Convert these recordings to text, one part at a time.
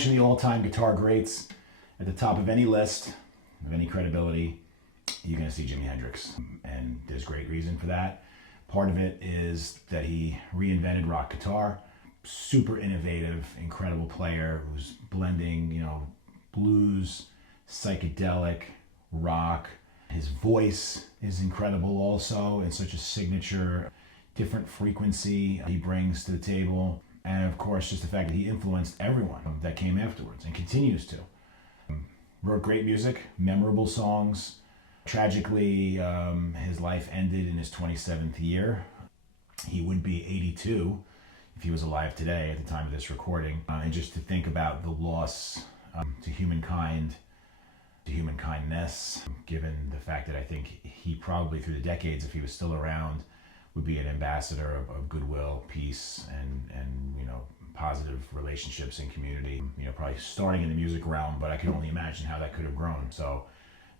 mention the all-time guitar greats at the top of any list of any credibility, you're going to see Jimi Hendrix. And there's great reason for that. Part of it is that he reinvented rock guitar. Super innovative, incredible player who's blending, blues, psychedelic, rock. His voice is incredible also, and such a signature, different frequency he brings to the table. And of course, just the fact that he influenced everyone that came afterwards and continues to. Wrote great music, memorable songs. Tragically, his life ended in his 27th year. He would be 82 if he was alive today at the time of this recording. And just to think about the loss to humankind, to human kindness, given the fact that I think he probably through the decades, if he was still around, would be an ambassador of goodwill, peace, and positive relationships in community. Probably starting in the music realm, but I can only imagine how that could have grown. So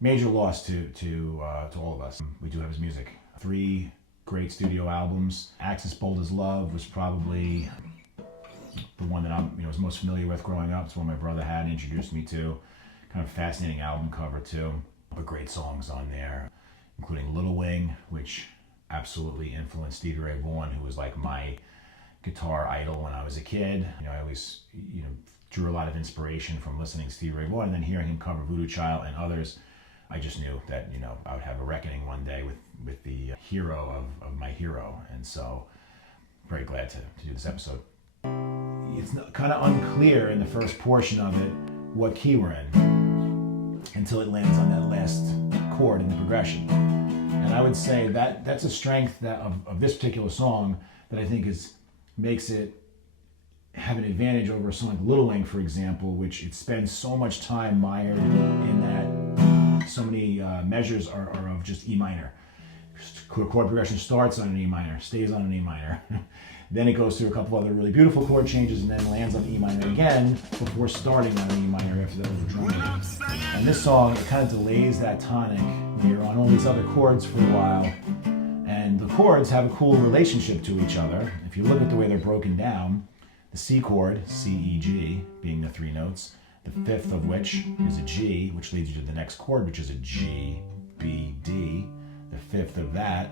major loss to all of us. We do have his music. 3 great studio albums. Axis Bold as Love was probably the one that I was most familiar with growing up. It's one my brother had and introduced me to. Kind of fascinating album cover too. But great songs on there, including Little Wing, which absolutely influenced Stevie Ray Vaughan, who was like my guitar idol when I was a kid. I always drew a lot of inspiration from listening to Stevie Ray Vaughan and then hearing him cover Voodoo Child and others. I just knew that I would have a reckoning one day with the hero of my hero, and so very glad to do this episode. It's kind of unclear in the first portion of it what key we're in until it lands on that last chord in the progression. And I would say that that's a strength of this particular song that I think makes it have an advantage over a song like Little Wing, for example, which it spends so much time mired in that so many measures are of just E minor. Chord progression starts on an E minor, stays on an E minor. Then it goes through a couple other really beautiful chord changes and then lands on E minor again before starting on an E minor after that little drumming. And this song, it kind of delays that tonic when you're on all these other chords for a while. And the chords have a cool relationship to each other. If you look at the way they're broken down, the C chord, C, E, G, being the 3 notes, the 5th of which is a G, which leads you to the next chord, which is a G, B, D. The 5th of that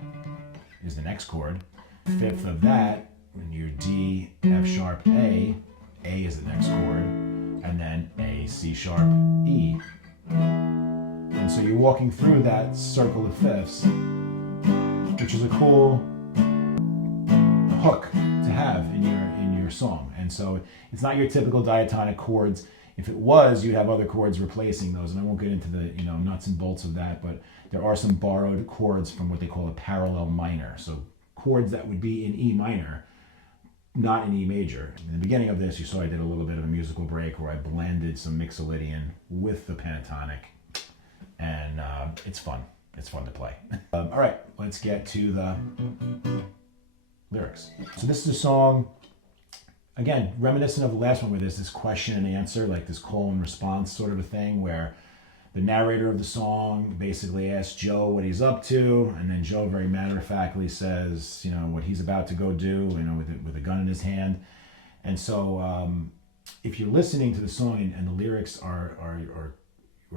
is the next chord. 5th of that, when you're D, F sharp, A is the next chord, and then A, C sharp, E. And so you're walking through that circle of fifths, which is a cool hook to have in your song. And so it's not your typical diatonic chords. If it was, you'd have other chords replacing those, and I won't get into the nuts and bolts of that, but there are some borrowed chords from what they call a parallel minor. So chords that would be in E minor, not in E major. In the beginning of this, you saw I did a little bit of a musical break where I blended some Mixolydian with the pentatonic, and it's fun. It's fun to play. All right, let's get to the lyrics. So this is a song, again, reminiscent of the last one where there's this question and answer, like this call and response sort of a thing, where the narrator of the song basically asks Joe what he's up to, and then Joe very matter-of-factly says, what he's about to go do, with a gun in his hand. And so if you're listening to the song and the lyrics are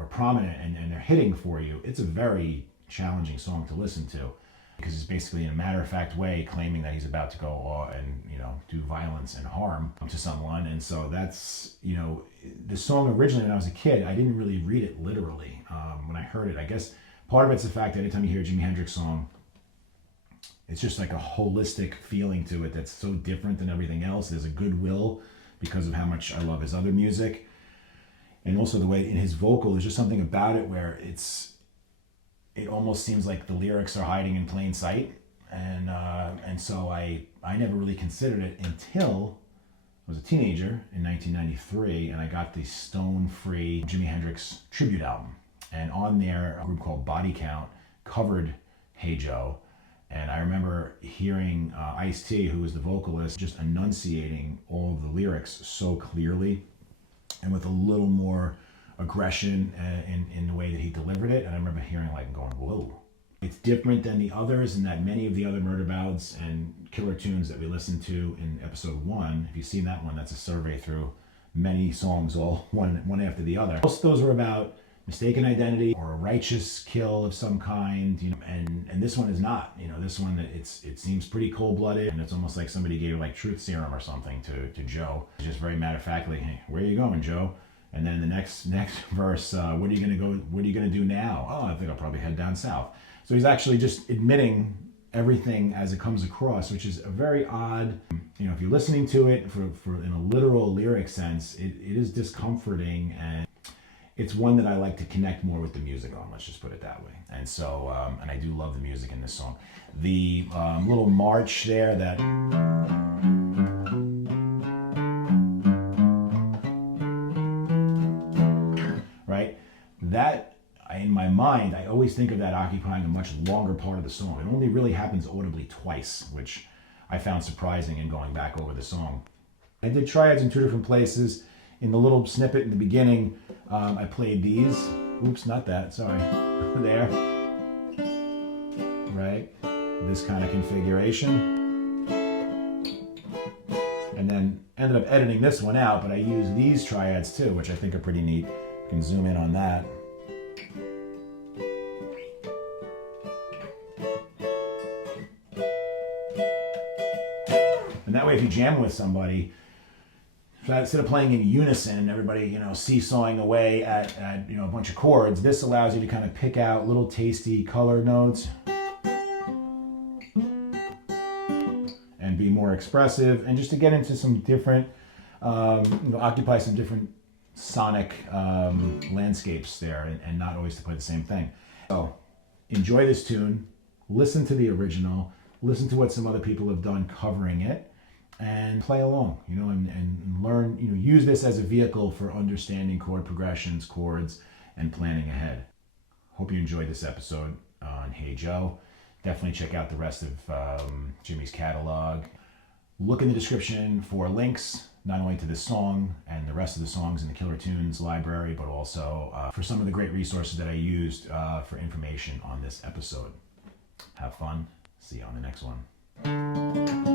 prominent and they're hitting for you, it's a very challenging song to listen to, because it's basically in a matter-of-fact way claiming that he's about to go and do violence and harm to someone. And so that's the song originally when I was a kid, I didn't really read it literally when I heard it. I guess part of it's the fact that anytime you hear a Jimi Hendrix song, it's just like a holistic feeling to it that's so different than everything else. There's a goodwill because of how much I love his other music, and also the way in his vocal, there's just something about it where it almost seems like the lyrics are hiding in plain sight, and so I never really considered it until I was a teenager in 1993, and I got the Stone-Free Jimi Hendrix tribute album, and on there a group called Body Count covered Hey Joe, and I remember hearing Ice-T, who was the vocalist, just enunciating all of the lyrics so clearly and with a little more aggression in the way that he delivered it. And I remember hearing and going, whoa. It's different than the others in that many of the other murder ballads and killer tunes that we listened to in episode 1, if you've seen that one, that's a survey through many songs all one after the other. Most of those were about mistaken identity or a righteous kill of some kind, and this one is not. This one, it seems pretty cold-blooded, and it's almost like somebody gave like truth serum or something to Joe. It's just very matter-of-factly, hey, where are you going, Joe? And then the next verse, what are you gonna do now? Oh, I think I'll probably head down south. So he's actually just admitting everything as it comes across, which is a very odd, if you're listening to it for in a literal lyric sense, it is discomforting, and it's one that I like to connect more with the music on, let's just put it that way. And so, and I do love the music in this song. The little march there that... right? That, in my mind, I always think of that occupying a much longer part of the song. It only really happens audibly twice, which I found surprising in going back over the song. I did triads in two different places. In the little snippet in the beginning, I played these. Oops, not that, sorry. There. Right? This kind of configuration. And then ended up editing this one out, but I used these triads too, which I think are pretty neat. You can zoom in on that. And that way, if you jam with somebody, so instead of playing in unison and everybody, seesawing away at a bunch of chords, this allows you to kind of pick out little tasty color notes and be more expressive, and just to get into some different, occupy some different sonic landscapes there, and not always to play the same thing. So enjoy this tune, listen to the original, listen to what some other people have done covering it, and play along, and learn, use this as a vehicle for understanding chord progressions, chords, and planning ahead. Hope you enjoyed this episode on Hey Joe. Definitely check out the rest of Jimmy's catalog. Look in the description for links, not only to this song and the rest of the songs in the Killer Tunes library, but also for some of the great resources that I used for information on this episode. Have fun. See you on the next one.